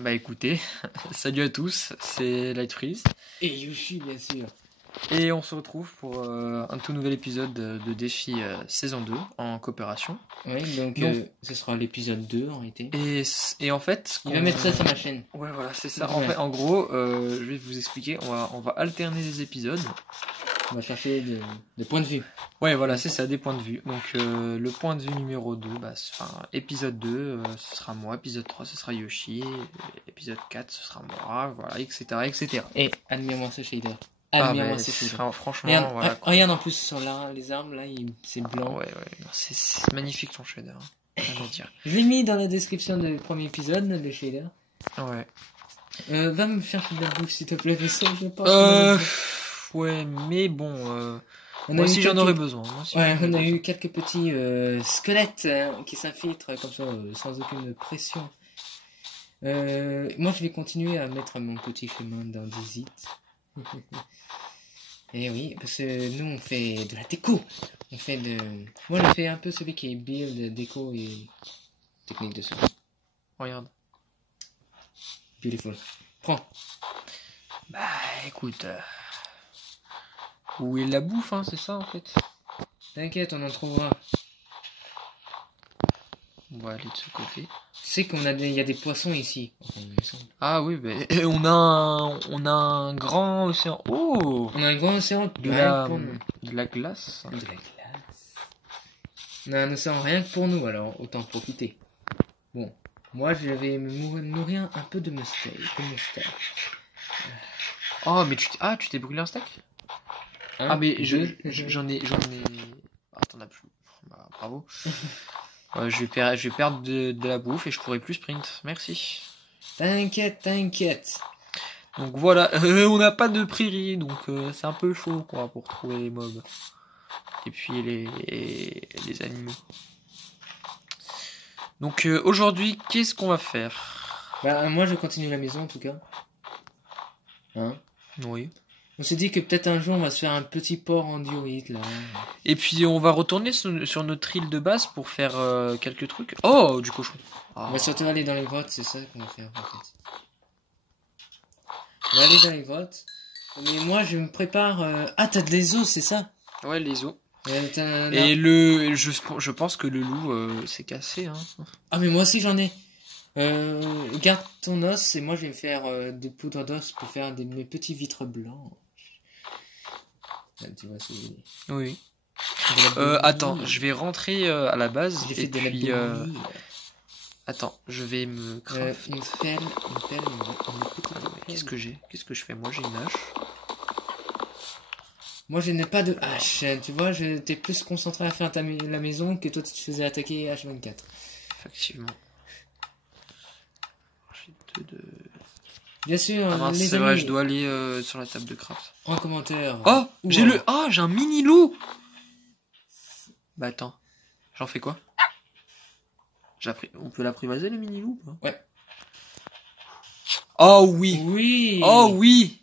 Bah écoutez, salut à tous, c'est Lightfreeze. Et Yoshi, bien sûr. Et on se retrouve pour un tout nouvel épisode de Défi saison 2 en coopération. Oui, donc ce sera l'épisode 2 en été. Et en fait... Il va mettre ça sur ma chaîne. Ouais, voilà, c'est ça. Ouais. En fait, en gros, je vais vous expliquer, on va alterner les épisodes. On va chercher des points de vue. Ouais, voilà, c'est ça, des points de vue. Donc le point de vue numéro 2, épisode 2, ce sera moi, épisode 3, ce sera Yoshi, épisode 4, ce sera moi, voilà, etc. etc. Et admire-moi ce shader. Admire-moi ce shader. Franchement, regarde, voilà. Regarde en plus sur les arbres, là, c'est blanc. Ouais, c'est magnifique ton shader. Rien à dire. Je l'ai mis dans la description du premier épisode, le shader. Ouais. Va me chercher de la bouffe, s'il te plaît, vaisseau, je pense. Ouais, mais bon, moi aussi j'en aurais besoin. On a eu quelques petits squelettes qui s'infiltrent comme ça, sans aucune pression. Moi, je vais continuer à mettre mon petit chemin dans des hits. Et oui, parce que nous, on fait de la déco. Moi, je fais un peu celui qui est build, déco et technique de son. Regarde. Beautiful. Prends. Bah, écoute... Où est la bouffe, hein, c'est ça en fait. T'inquiète, on en trouvera. On va aller de ce côté. Tu sais il y a des poissons ici. Ah oui, bah, on a un grand océan. Oh, on a un grand océan de la glace. De la glace. On a un océan rien que pour nous, alors autant profiter. Bon, moi je vais me nourrir un peu de moustache. Oh, mais tu t'es brûlé un steak? Ah mais j'en ai... Ah, t'en as plus. Bah, bravo. Je vais perdre de la bouffe et je pourrai plus sprint. Merci. T'inquiète. Donc voilà, on n'a pas de prairie, donc c'est un peu chaud quoi pour trouver les mobs. Et puis les animaux. Donc aujourd'hui, qu'est-ce qu'on va faire? Bah moi je continue la maison en tout cas. Hein? Oui. On s'est dit que peut-être un jour on va se faire un petit port en diorite là. Et puis on va retourner sur notre île de base pour faire quelques trucs. Oh, du cochon. On va surtout aller dans les grottes, c'est ça qu'on va faire en fait. On va aller dans les grottes. Mais moi je me prépare... Ah t'as des os, c'est ça? Ouais, les os. Et je pense que le loup s'est cassé. Hein. Ah mais moi aussi j'en ai. Garde ton os et moi je vais me faire des poudres d'os pour faire mes petits vitres blancs. Là, tu vois, oui. Attends, je vais rentrer à la base. J'ai fait de la bonnie. Attends, je vais me craft. Une pelle. Qu'est-ce que je fais? Moi j'ai une hache. Moi je n'ai pas de hache. Tu vois, j'étais plus concentré à faire la maison que toi tu te faisais attaquer H24. Effectivement. Bien sûr, c'est vrai, je dois aller sur la table de craft. En commentaire. Oh, j'ai un mini loup. Bah attends, j'en fais quoi? On peut l'apprivoiser le mini loup? Ouais. Oh oui. Oui. Oh oui.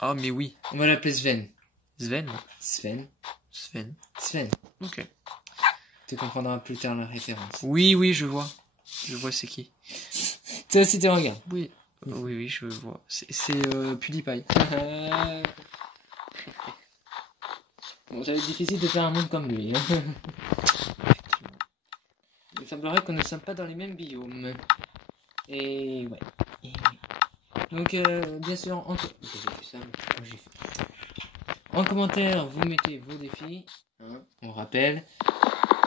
Oh mais oui. On va l'appeler Sven. Sven. Ok. Tu comprendras plus tard la référence. Oui, je vois c'est qui. Toi aussi tu regardes. Oui, je vois. C'est PewDiePie. Bon, ça va être difficile de faire un monde comme lui. Il semblerait que nous ne sommes pas dans les mêmes biomes. Et ouais. Donc, bien sûr, en commentaire, vous mettez vos défis. Hein, on rappelle.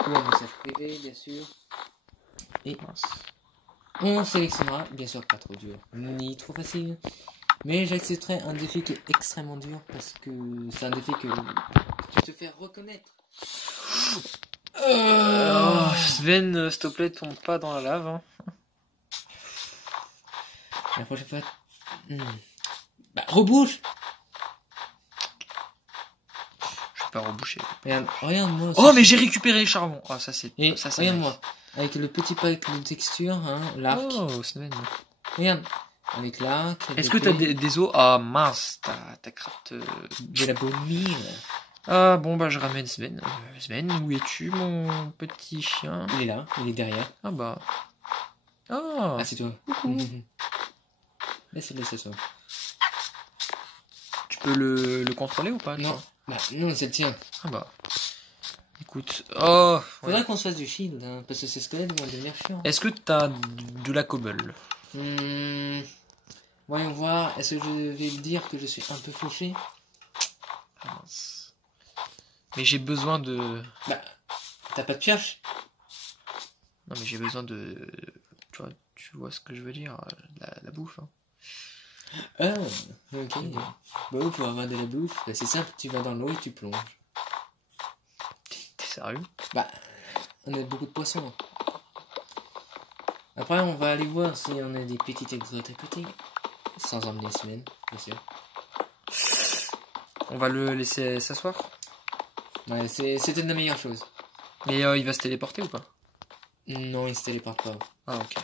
Ou un message privé, bien sûr. Et on sélectionnera, bien sûr pas trop dur, ni trop facile. Mais j'accepterai un défi qui est extrêmement dur parce que c'est un défi que tu te fais reconnaître. Sven, s'il te plaît, tombe pas dans la lave. Hein. La prochaine fois... Bah, rebouche. Je vais pas reboucher. Regarde-moi. Oh, mais j'ai récupéré les charbons. Ah, ça c'est... Regarde-moi. Avec le petit pack de texture, hein, l'arc. Oh, Sven. Regarde. Avec l'arc. Est-ce que t'as des os? Ah, mince. T'as craft... de la bonnie. Ah, bon, bah, je ramène Sven. Sven, où es-tu, mon petit chien? Il est là, il est derrière. Ah bah... Oh. Ah, c'est toi. Laisse-le s'asseoir. Tu peux le contrôler ou pas? Non. Bah, non, c'est le tien. Ah bah. Écoute. Oh. Faudrait qu'on se fasse du shield, hein, parce que ces squelettes vont devenir chiants. Est-ce que t'as de la cobble? Voyons voir. Est-ce que je vais dire que je suis un peu fauché? Ah, mince. Mais j'ai besoin de... Bah, t'as pas de pioche? Non, mais j'ai besoin de... Tu vois ce que je veux dire? La bouffe. Hein. Ah, ok. Bon, pour avoir de la bouffe, bah, c'est simple, tu vas dans l'eau et tu plonges. T'es sérieux? Bah, on a beaucoup de poissons. Après, on va aller voir si on a des petites exotes à côté. Sans emmener semaine, bien sûr. On va le laisser s'asseoir? Ouais, c'était la meilleure chose. Mais il va se téléporter ou pas? Non, il se téléporte pas. Ah, ok.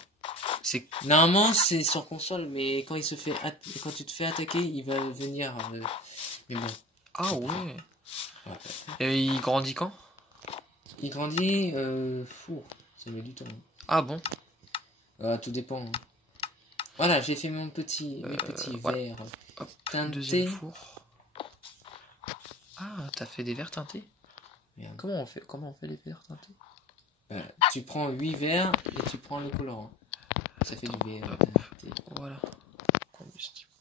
Normalement, c'est sur console, mais quand il se fait quand tu te fais attaquer, il va venir. Mais bon. Ah ouais. Ouais. Et il grandit quand? Il grandit. Ça met du temps. Ah bon? Tout dépend. Hein. Voilà, j'ai fait mes petits voilà. verres. Hop, teintés. deuxième four. Ah, t'as fait des verres teintés? Merde. Comment on fait les verres teintés? Tu prends 8 verres et tu prends le colorant. Ça fait du verre teinté. Voilà. Combustible.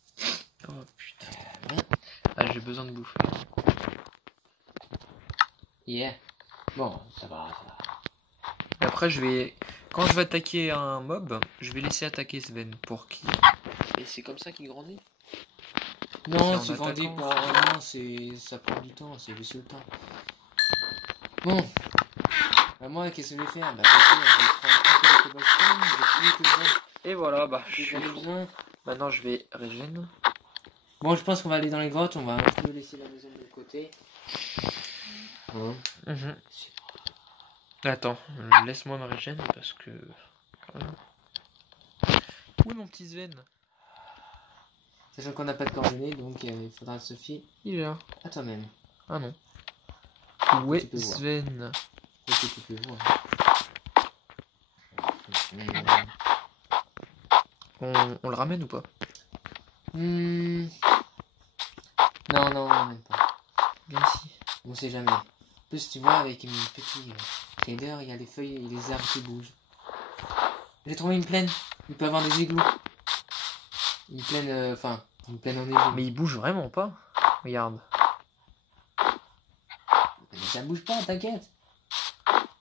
Oh putain. Ah, j'ai besoin de bouffer. Yeah. Bon, ça va. Et après, quand je vais attaquer un mob, je vais laisser attaquer Sven pour qu'il... Et c'est comme ça qu'il grandit? Non, tu grandis pas. Non, ça prend du temps, c'est juste le temps. Bon. Moi, qu'est-ce que je vais faire? Bah, je vais prendre un peu de cobblestone, je vais plus que Et voilà, bah, je j'en ai suis... besoin. Maintenant, je vais régène. Bon, je pense qu'on va aller dans les grottes, on va un peu laisser la maison de côté. Hein. Attends, laisse-moi ma régène parce que... Où est mon petit Sven? Sachant qu'on n'a pas de coordonnées, donc il faudra se fier Il est là. à toi-même. Ah non. Où est Sven? Que tu peux voir. On le ramène ou pas? Non, même pas. Bien ici. On sait jamais. En plus, tu vois, avec une petite shader, il y a les feuilles et les arbres qui bougent. J'ai trouvé une plaine. Il peut avoir des égouts. Une plaine, une plaine enneigée. Mais il bouge vraiment pas. Regarde. Mais ça bouge pas, t'inquiète.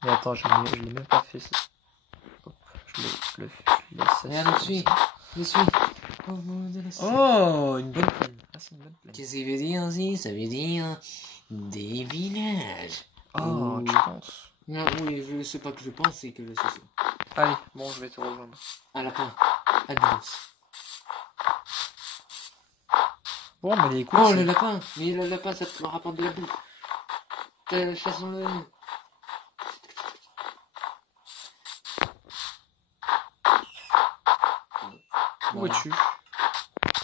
Mais attends, je l'ai même pas fait. Hop, je le laisse. Regarde, je suis. Oh, une bonne plaine. Ah, c'est une bonne plaine. Qu'est-ce que ça veut dire aussi? Ça veut dire des villages. Oh, tu penses? Non, oui, je sais pas que je pense, c'est que je sais ça. Allez, bon, je vais te rejoindre. Un lapin. Adios. Bon, mais écoute. Oh, le lapin! Mais le lapin, ça me rapporte de la bouffe. Chassons-le. Où es-tu?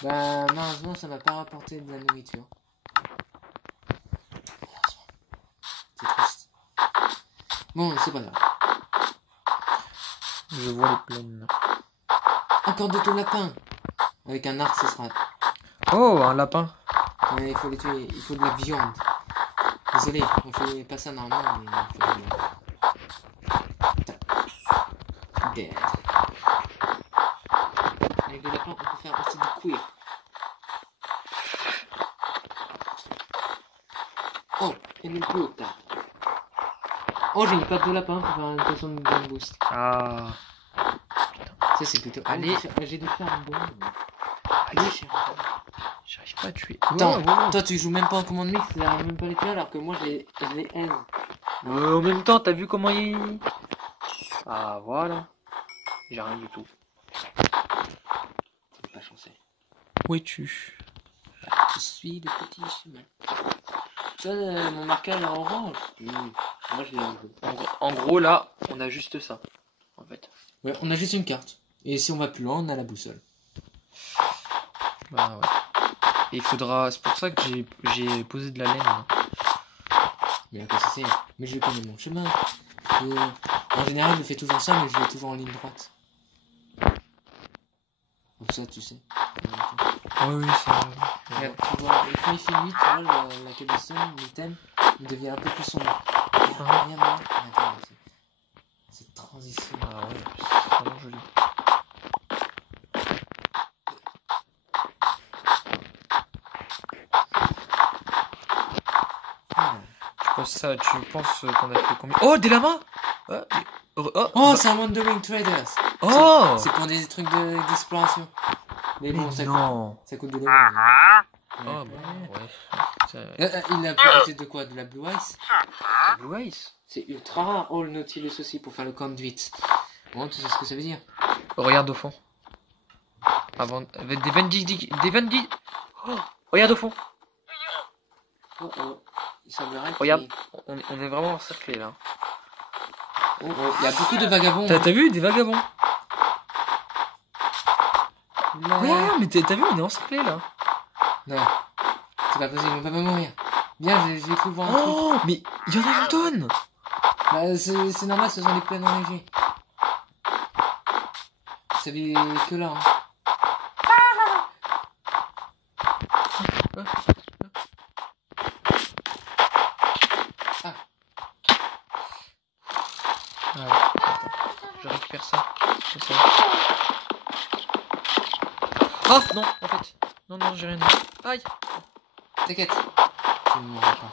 Bah, malheureusement, ça m'a pas rapporté de la nourriture. C'est triste. Bon, c'est pas grave. Je vois les plaines. Encore d'autres lapins! Avec un arc, ce sera. Oh, un lapin. Mais il faut les tuer, il faut de la viande. Désolé, on fait pas ça normalement, mais il faut de la viande. Dead. Avec le lapin, on peut faire aussi du cuir. Oh, et une puta. Oh, j'ai une patte de lapin pour faire une poisson de gun boost. Ah. Ça, c'est plutôt. Allez. J'ai dû faire un bon. Allez, j'arrive pas à tuer. Attends, toi tu joues même pas en commande mix, tu n'arrives même pas à les tuer alors que moi je les aise. En même temps, t'as vu comment il... Ah, voilà. J'ai rien du tout. C'est pas chanceux. Où es-tu? Je suis le petit chemin. Toi, mon marqueur est orange. Moi je l'ai en bleu. En gros, là, on a juste ça. En fait. Ouais, on a juste une carte. Et si on va plus loin, on a la boussole. Bah ouais. Et il faudra... C'est pour ça que j'ai posé de la laine. Là. Mais à quoi ça sert? Mais je connais mon chemin. En général, je fais toujours ça, mais je vais toujours en ligne droite. Ou ça, tu sais. Oui, c'est vrai. Regarde, tu vois, le premier film 8, tu vois, la cabine, le thème, il devient un peu plus sombre. Rien moins. Attends, cette transition. Ah ouais, c'est vraiment joli. Tu penses qu'on a fait combien? Oh, des lamas! Oh, c'est un Wandering Traders! Oh! C'est pour des trucs d'exploration. Mais bon, ça coûte de l'argent. Ah bah ouais. Il a profité de quoi? De la Blue Ice? Blue Ice? C'est ultra rare. Oh, le Nautilus aussi pour faire le conduit. Bon, tu sais ce que ça veut dire? Regarde au fond. Avec des Vendy. Oh, regarde au fond. Oh oh. Il semblerait regarde, on est vraiment encerclé là. Oh oh. Il y a beaucoup de vagabonds. T'as vu des vagabonds? Regarde, mais t'as vu, on est encerclé là. Non, c'est pas possible, on va pas mourir. Bien, je vais trouver un truc. Oh, mais il y en a une tonne. Bah, c'est normal, ce sont des plaines enneigées. Vous savez que là. Hein. Ah. Ouais, attends, je récupère ça. Oh non, en fait. Non, j'ai rien dit. Aïe. T'inquiète. Tu ne mourras pas.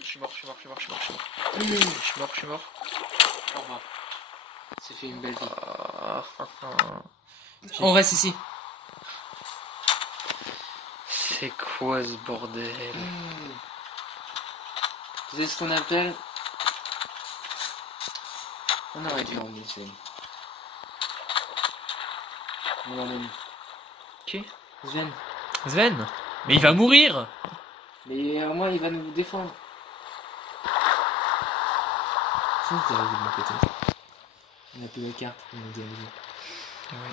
Je suis mort. Au revoir. C'est fait une belle vie. On On reste ici. C'est quoi ce bordel? Vous savez ce qu'on appelle? On aurait dû en tuer. Mon ami. Qui? Sven. Mais il va mourir! Mais au moins il va nous défendre. Je pense que c'est arrivé de mon côté. On a plus la carte pour nous diriger. Oui.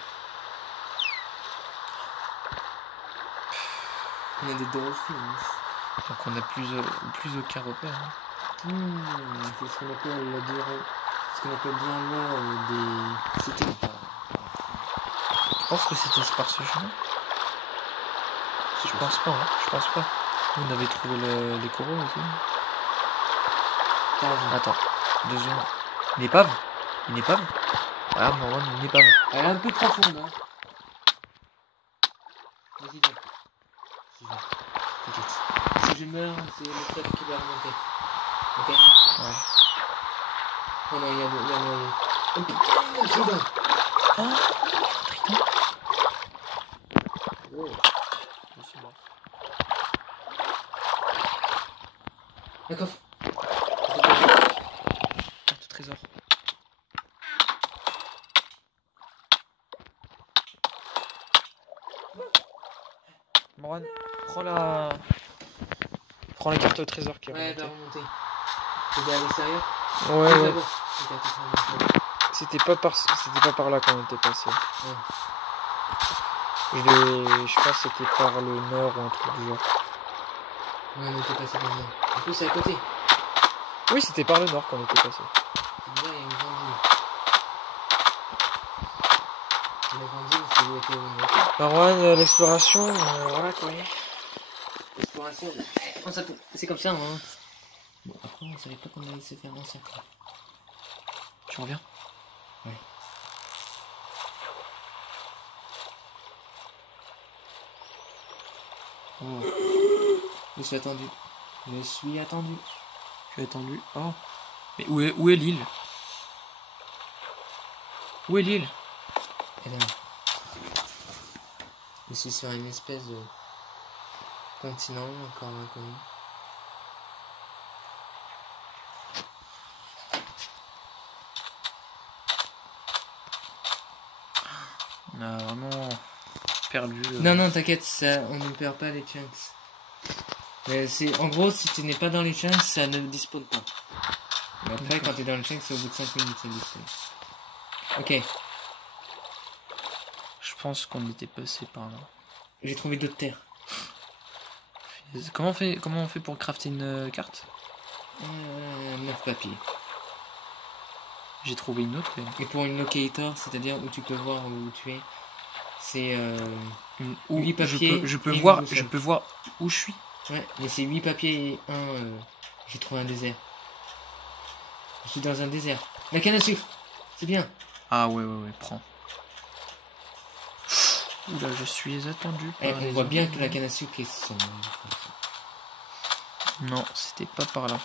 On a des dolphins. Donc on a plus aucun repère. Hein. C'est ce qu'on appelle la durée. Ce qu'on appelle bien l'heure des cités. Je pense que c'était par ce chemin. Je pense pas, hein. Je pense pas. On avait trouvé les coraux aussi. Attends, 2 secondes. Une épave? Ah, non, une épave. Elle est un peu profonde, hein. Vas-y, viens. T'inquiète. Si je meurs, c'est le top qui va remonter. Ok? Ouais. Oh non, il y a un trident. Oh, trident. Oh. Je suis mort. Un coffre. Carte au trésor. Moran, prends la carte au trésor qui est Ouais, elle va remontée. remonter. C'est à l'extérieur? Ouais. Okay, C'était pas par là qu'on était passé. Ouais. Je pense que c'était par le nord ou un truc du genre. Ouais, on était passé par là. En plus, c'est à côté. Oui, c'était par le nord qu'on était passé. C'est bizarre, il y a une grande ville. La grande ville, c'est où était remonté. Marwan, l'exploration, voilà quoi. L'exploration, c'est comme ça, hein. Bon, après, on savait pas qu'on allait se faire encercler. Tu reviens? Ouais. Oh. Je suis attendu. Je suis attendu. Oh. Mais où est l'île? Où est l'île? Elle est là. Je suis sur une espèce de continent encore inconnu. On a vraiment perdu. Non, t'inquiète, ça, on ne perd pas les chunks. Mais c'est, en gros, si tu n'es pas dans les chunks, ça ne dispose pas. Mais après, quand tu es dans les chunks, c'est au bout de 5 minutes, ça dispose. Ok. Je pense qu'on était passé par là. J'ai trouvé d'autres terres. Comment on fait pour crafter une carte? 9 papiers. J'ai trouvé une autre. Et pour une locator, c'est-à-dire où tu peux voir où tu es, c'est 8 papiers. Je peux voir où je suis. Ouais, mais c'est 8 papiers et j'ai trouvé un désert. Je suis dans un désert. La canne à sucre, c'est bien. Ah ouais, prends. Oula, je suis attendu. On voit bien que la canne à sucre est sombre. Non, c'était pas par là.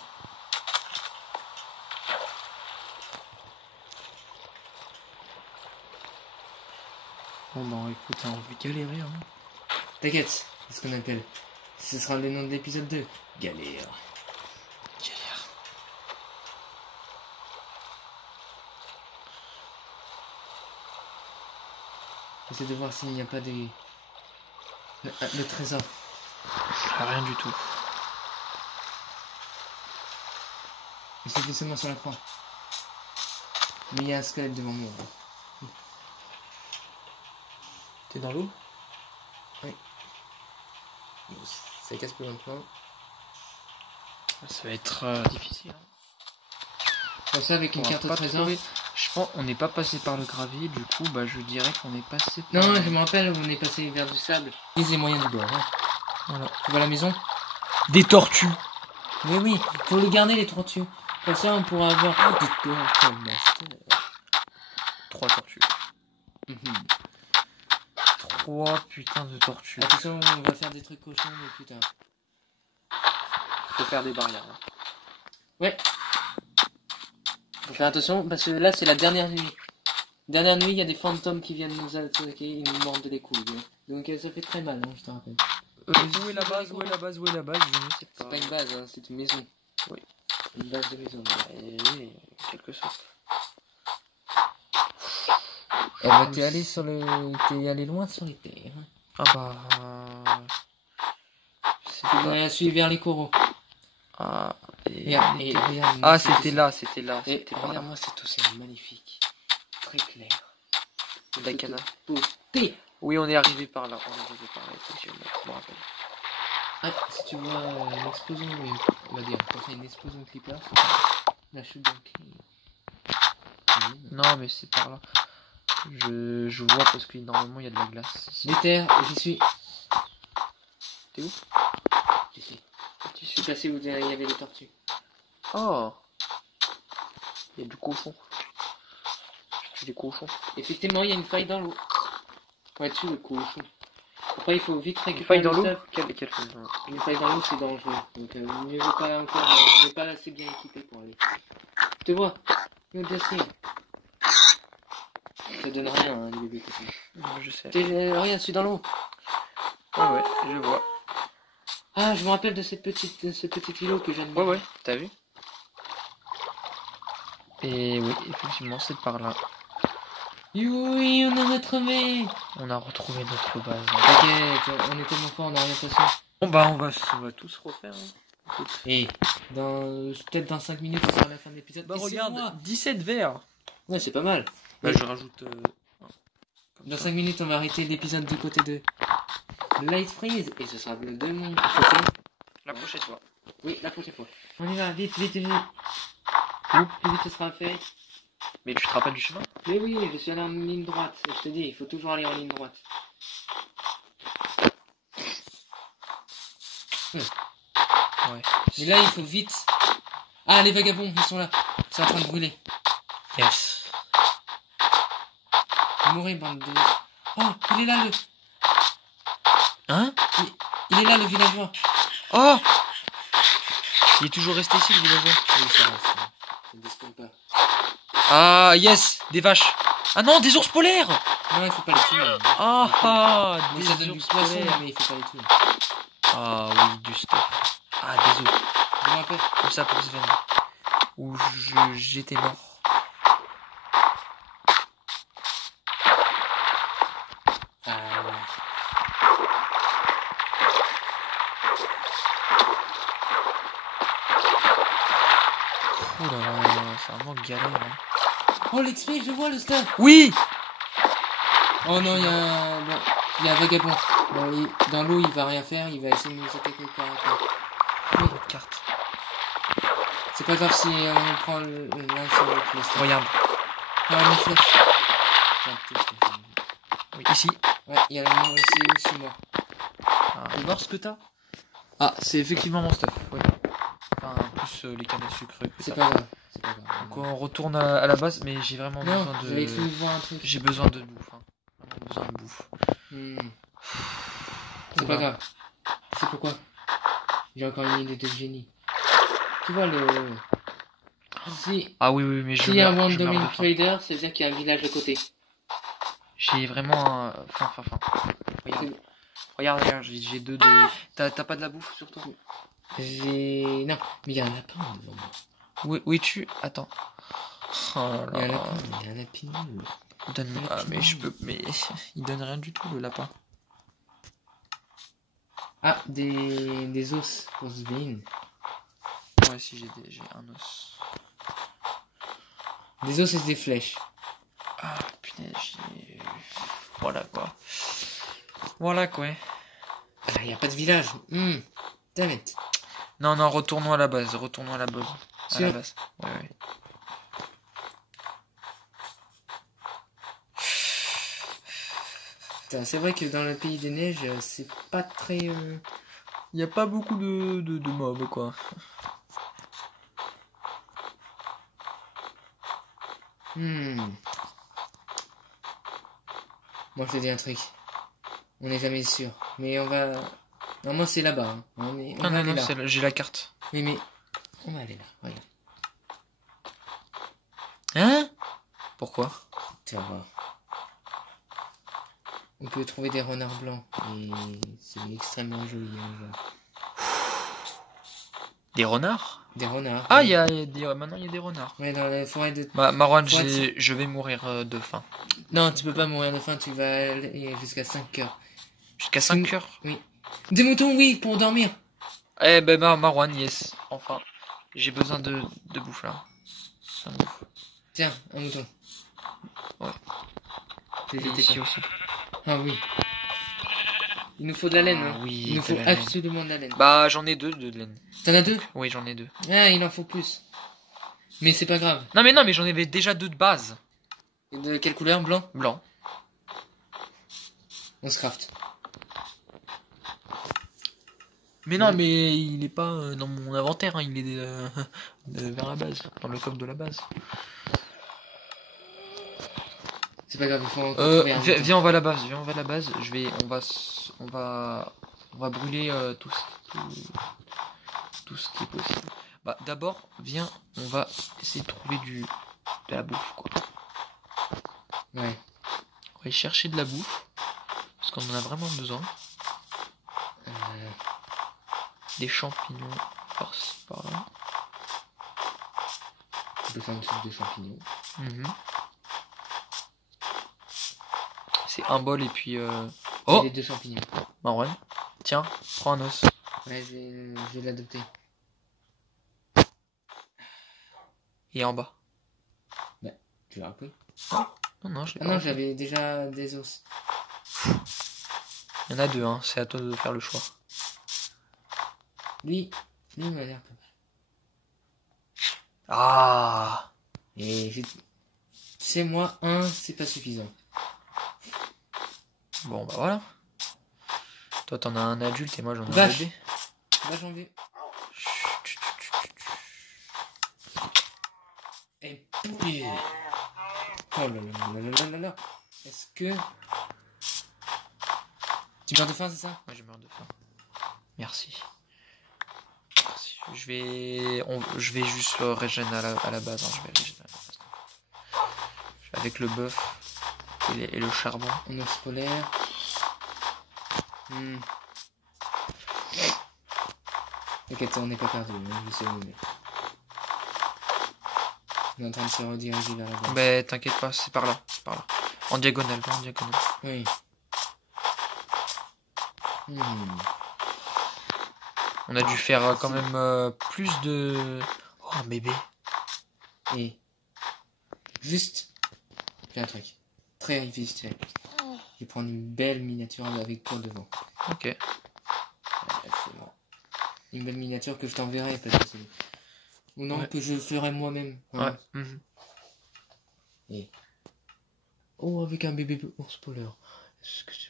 Bon bah écoute, on va galérer. Hein. T'inquiète, c'est ce qu'on appelle. Ce sera le nom de l'épisode 2. Galère. J'essaie de voir s'il n'y a pas des... Le trésor. Rien du tout. Mais c'était seulement sur la croix. Mais il y a un squelette devant moi. T'es dans l'eau? Oui. Ça casse plus longtemps. Ça va être difficile. Pour ça, avec une carte au trésor. Je pense qu'on n'est pas passé par le gravier, du coup, bah je dirais qu'on est passé par... Non, je me rappelle, on est passé vers du sable. Les moyens du bord. Hein. Voilà. Tu vois la maison? Des tortues. Mais oui, faut le garder les tortues. Comme ça, on pourra avoir des tortues. 3 tortues. 3 putains de tortues. Attention, on va faire des trucs cochons, mais putain. Faut faire des barrières. Hein. Ouais. Faut faire attention, parce que là, c'est la dernière nuit. Dernière nuit, il y a des fantômes qui viennent nous attaquer et nous mordent les couilles. Donc ça fait très mal, hein, je te rappelle. Où est la base? Je ne sais pas. C'est pas une base, hein, c'est une maison. Oui. Une base de maison. Oui, quelque sorte. T'es allé loin sur les terres. Ah bah... Tu dois suivre vers les coraux. Ah, regarde, c'était là. Regarde-moi cet océan magnifique. Très clair. La cana. Beauté. Oui, on est arrivé par là. Effectivement, je me rappelle. Ouais, si tu vois une explosion, on va dire, quand c'est une explosion de clipper, la chute d'un cri. Non, mais c'est par là. Je vois parce que normalement il y a de la glace ici. Les terres, j'y suis. T'es où? Ici. Je suis passé où il y avait les tortues. Oh, il y a du cochon. Je des cochons. Effectivement, il y a une faille dans l'eau. Ouais, dessus le cochon. Après, il faut vite récupérer. Une faille dans l'eau? Quelle faille? Une faille dans l'eau, c'est dangereux. Donc, mieux vaut pas encore. On n'est pas assez bien équipé pour aller. Je te vois. Il y a ça donne rien, hein, les bébés cochons. Non, je sais. Regarde, je suis dans l'eau. Ouais, je vois. Ah, je me rappelle de ce petit îlot que j'aime bien. Ouais, t'as vu? Et oui, effectivement, c'est par là. Oui, on a retrouvé. On a retrouvé notre base. T'inquiète, on est tellement fort en orientation. Bon bah, on va tous refaire. Hein. Et peut-être dans 5 minutes, ce sera la fin de l'épisode. Bah regarde, 17 verres. Ouais, c'est pas mal. Bah, je rajoute... Dans 5 minutes, on va arrêter l'épisode du côté de Light Freeze. Et ce sera de mon côté. La prochaine fois. Oui, la prochaine fois. On y va, vite. Plus vite ce sera fait. Mais tu te rappelles du chemin? Mais oui, je suis allé en ligne droite. Je te dis, il faut toujours aller en ligne droite. Ouais. Mais là, il faut vite. Ah, les vagabonds, ils sont là. Ils sont en train de brûler. Yes. Mourez, bande de... Oh, il est là, le... Hein? Il est là, le villageois. Oh! Il est toujours resté ici, le villageois. Oui, ça reste. Ça ne descend pas. Ah, yes! Des vaches. Ah non, des ours polaires! Non, il faut pas les tuer. Des ça donne du ours poisson, polaires. mais il faut pas les tuer. Ah oui, du stuff. Ah, des œufs. Je me rappelle. Comme ça pour Sven. Où j'étais mort. Oh là là, c'est vraiment galère. Hein. Oh, l'XP, je vois le stuff. Oui! Oh non, il y a... Bon, Il y a un vagabond. Dans l'eau, il va rien faire, il va essayer de nous attaquer par rapport. Oui, une carte. C'est pas grave si on prend l'un sur l'autre. Regarde. Ah, une flèche. Oui, ici. Ouais, il y a le mot aussi moi. Ah, tu veux voir ce que t'as? Ah, c'est effectivement mon stuff, oui. Enfin, plus les cannes à sucre. C'est pas grave. Donc on retourne à la base, mais j'ai vraiment besoin de... j'avais cru voir un truc. J'ai besoin de bouffe, hein. Vraiment besoin de bouffe. C'est pas grave. C'est pourquoi j'ai encore une idée de génie. Tu vois le... Si... Ah oui, mais je... S'il y a un Wandering Trader, ça veut dire qu'il y a un village à côté. J'ai vraiment un... Enfin. Regarde, j'ai deux de... T'as pas de la bouffe sur toi? J'ai... Non, mais il y a un lapin devant moi. Oui, tu... Attends. Oh là là. Il y a un lapin. Donne-moi... Ah, mais je peux... Mais il donne rien du tout, le lapin. Ah, des os pour Svin. Ouais, si j'ai un os. Des os et des flèches. Ah, punaise, Voilà quoi. Ah, il n'y a pas de village. Damn it. Non, retournons à la base. À la base. Ouais. C'est vrai que dans le pays des neiges, c'est pas très... Il n'y a pas beaucoup de mobs, quoi. Moi, je te dis un truc. On n'est jamais sûr. Mais on va... Normalement, c'est là-bas. Hein. On va aller là. J'ai la carte. Oui, mais... On va aller là. Regarde. Hein? Pourquoi? Tu vas voir. On peut trouver des renards blancs. Et c'est extrêmement joli. Hein, des renards? Des renards. Ah, oui. Maintenant, il y a des renards. Ouais, dans la forêt de... Marwan, je vais mourir de faim. Non, tu peux pas mourir de faim. Tu vas aller jusqu'à 5 heures. Jusqu'à 5 heures? Oui. Des moutons, oui, pour dormir. Eh ben, Marwan, yes. Enfin, j'ai besoin de bouffe, là. Tiens, un mouton. Ouais. Ici aussi. Ah oui. Il nous faut de la laine. Hein. Oui, il nous faut absolument de la laine. Bah, j'en ai 2 de laine. T'en as 2? Oui, j'en ai 2. Ah, il en faut plus. Mais c'est pas grave. Non, mais j'en avais déjà 2 de base. Et de quelle couleur? Blanc? Blanc. On se craft. Mais non, mais il est pas dans mon inventaire, hein. Il est vers la base, dans le coffre de la base. C'est pas grave, il faut viens, on va à la base. On va brûler tout ce qui est possible. Bah, d'abord, viens, on va essayer de trouver de la bouffe, quoi. Ouais. On va aller chercher de la bouffe, parce qu'on en a vraiment besoin. Des champignons par-ci, par-là. On peut faire une soupe de champignons. C'est un bol et puis... Oh, les 2 champignons. Marwan, tiens, prends un os. Ouais, je vais l'adopter. Et en bas. Bah, tu l'as repris. Non, j'avais déjà des os. Il y en a 2, hein. C'est à toi de faire le choix. Lui m'a l'air pas mal. Ah. Et c'est moi, c'est pas suffisant. Bon, bah voilà. Toi, t'en as un adulte et moi, j'en ai un bébé. Vache en vue. Et poulet. Oh là. Est-ce que... Tu meurs de faim, c'est ça? Ouais, je meurs de faim. Merci. Je vais juste régénérer à la base. Hein. Je vais régénérer à la base. Avec le bœuf et le charbon. Un ours polaire. T'inquiète, on n'est pas perdu. Je sais où on est. On est en train de se rediriger vers la base. Ben, t'inquiète pas, c'est par là. En diagonale, Oui. On a dû faire quand même plus de... Oh, un bébé. Et... Juste... J'ai un truc. Très difficile. Je vais prendre une belle miniature avec toi devant. Ok. Absolument. Une belle miniature que je t'enverrai peut-être. Ou non, que je ferai moi-même. Ouais. Et... Oh, avec un bébé ours polaire. Est-ce que c'est...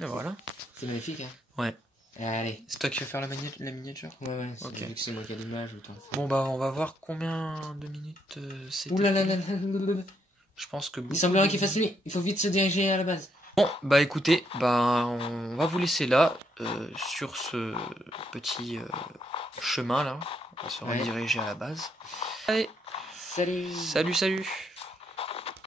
Et voilà. C'est magnifique, hein. Ouais. Allez. C'est toi qui vas faire la miniature? Ouais. Ok. Vu que c'est moi qui ai l'image. Bon, bah, on va voir combien de minutes c'est. Ouh là là là. Je pense que... Il semblerait qu'il fasse nuit. Il faut vite se diriger à la base. Bon, bah écoutez, bah, on va vous laisser là, sur ce petit chemin là. On va se rediriger à la base. Allez. Salut. Salut.